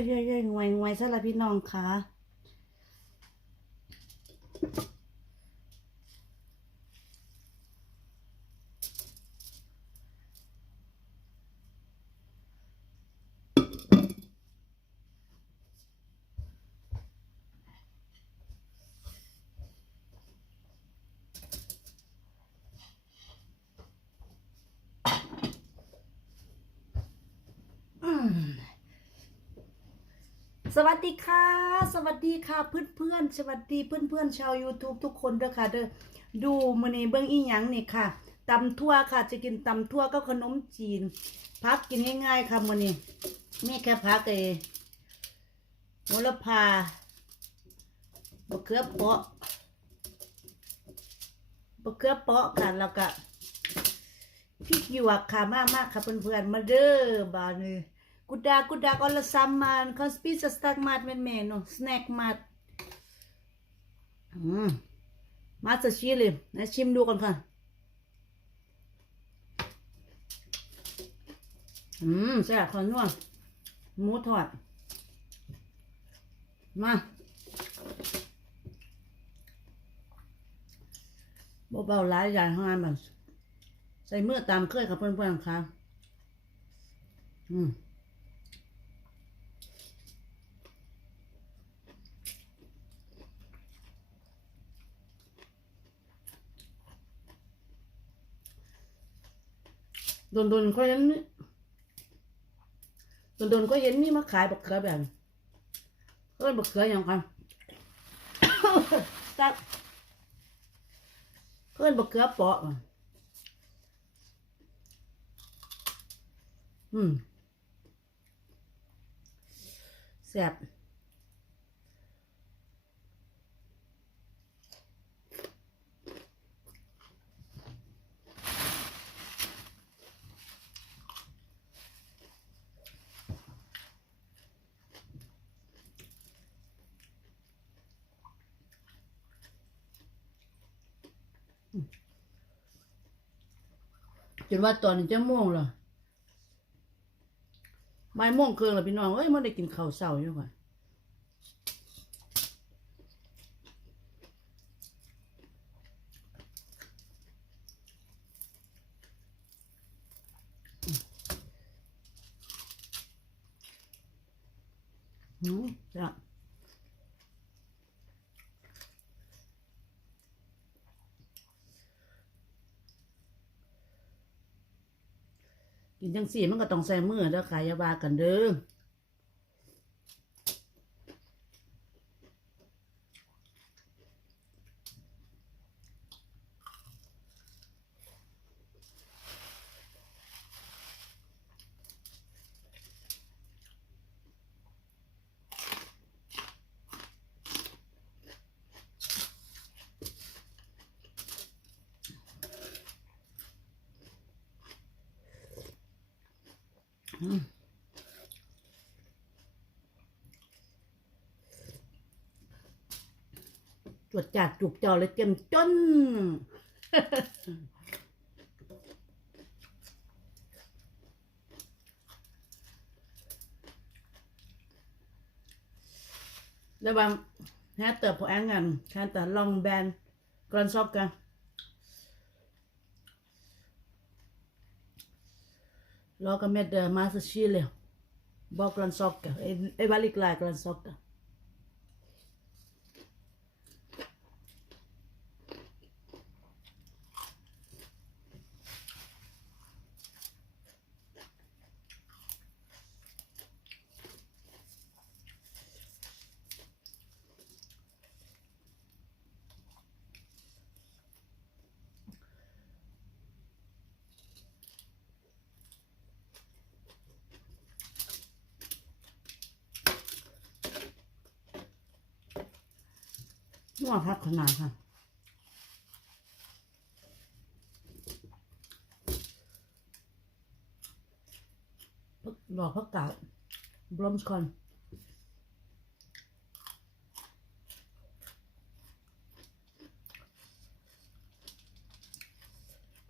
ยเอ้ยเอ้ยงวยงวยซะละพี่น้องค่ะอืม สวัสดีค่ะ สวัสดีค่ะเพื่อนเพื่อนสวัสดีเพื่อนเพื่อนชาว YouTube ทุกคนด้วยค่ะเด้อดูมื้อนี้เบิ่งอีหยังนี่ค่ะตำทั่วค่ะ จะกินตำทั่วก็ขนมจีน พักกินง่ายๆค่ะมื้อนี้มีแค่พักเอโหระพาบะเขือเปาะบะเขือเปาะค่ะแล้วก็พริกหยวกค่ะมากๆค่ะเพื่อนๆมาเด้อบาดนี้ กุดากุดากอลซัมมันคอนสปิสสตักมาดเมนเมนูสแน็คมาดอืมมาสชิเลยนะชิมดูก่อนค่ะ อืมแซ่บขอนัวหมูทอด มาเบาๆหลายอย่างทำงานแบบใส่เมื่อตามเคยค่ะเพื่อนๆค่ะ อืม โดนดนๆเขาเห็นนี่โดนดนๆเขาเห็นนี่มาขายบักเขือแบบนี้เอ้ยบักเขืออย่างกันจักเพื่อนบักเขือเปาะอะอืมแซ่บ จนว่าตอนนี้จะม่วงเหรอบ่ายโมงครึ่งแล้วพี่น้องเอ้ยไม่ได้กินข้าวเช้าอยู่ค่ะอืมจ้ะ กินจังสี่มันก็ต้องใส่มือแล้วขายยาบากันเด้อ จวดจัดจุกจ้าเลยเต็มจน ระวังแฮตเตอร์พอแองกันแฮตเตอร์ลองแบนกรอนซอกกัน Logo med uh, massa chili. Bakgrunn socka. Jeg jeg er น่าพักขนาดค่ะดอกพักกาดบลอมส์คอน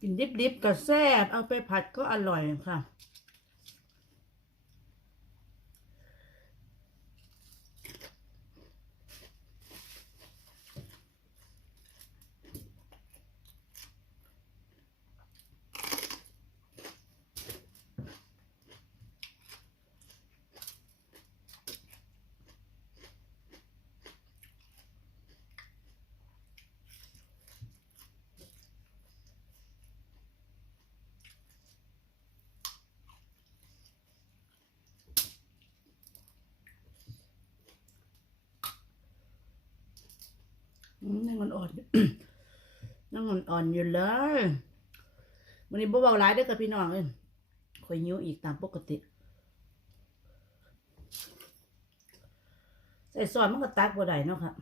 กินดิบๆกับแซ่บเอาไปผัดก็อร่อยค่ะ นั่งอ่อนๆยังอ่อนๆอยู่เลยวันนี้บ่เบาหลายได้กับพี่น้องเอ้ยคอยยิ้วอีกตามปกติใส่ซอสมันก็ตักบ่ได้เนาะค่ะ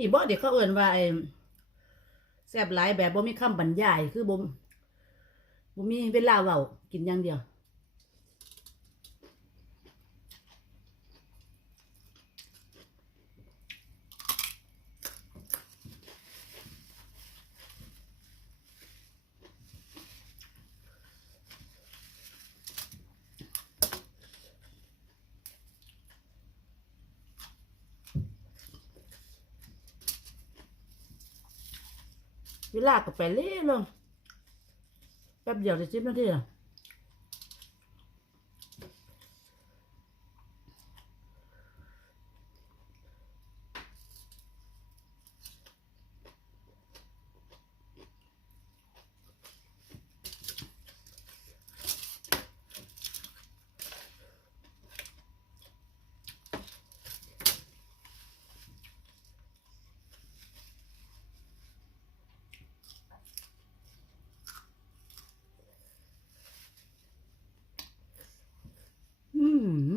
นี่บ่เดี๋ยวเขาเอื่นว่าไอ้แซ่บหลายแบบบ่มีคำบรรยายคือบ่บ่มีเวลาเว้ากินอย่างเดียว เวลาก็ไปเล่ลงแป๊บเดียวจะจิ้มนาทีอะ อืม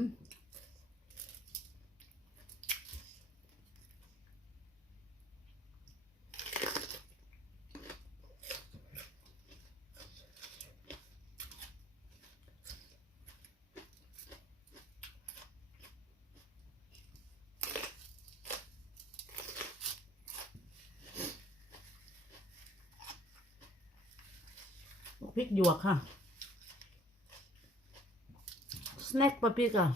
พริกหยวกค่ะ สแน็คปาพริกอะ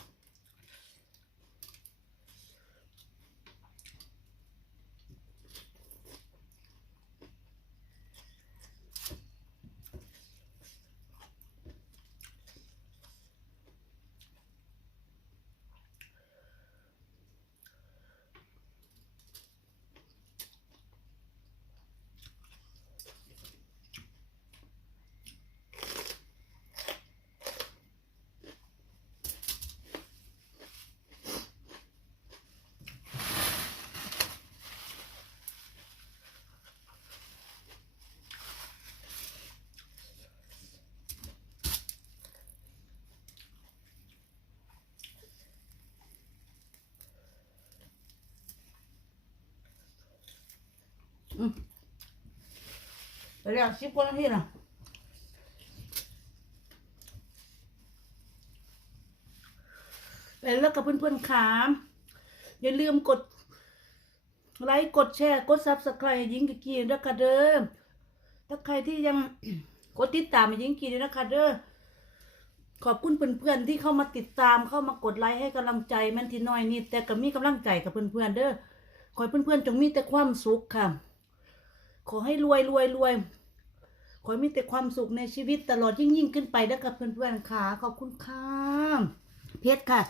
ไปแล้วสิบกว่านาทีละไปแล้วกับเพื่อนๆขาอย่าลืมกด ไลค์กดแชร์กดซับสไครต์ยิงกีกีนะคะเด้อถ้าใครที่ยังกดติดตามยิงกีด้วยนะคะเด้อขอบคุณเพื่อนๆที่เข้ามาติดตามเข้ามากดไลค์ให้กำลังใจแมันทีน้อยนิดแต่ก็มีกำลังใจกับเพื่อนๆเด้อขอให้เพื่อนๆจงมีแต่ความสุขค่ะ ขอให้รวยรวยรวยขอให้มีแต่ความสุขในชีวิตตลอดยิ่งยิ่งขึ้นไปนะคะเพื่อนๆค่ะขอบคุณค่ะเพชรค่ะ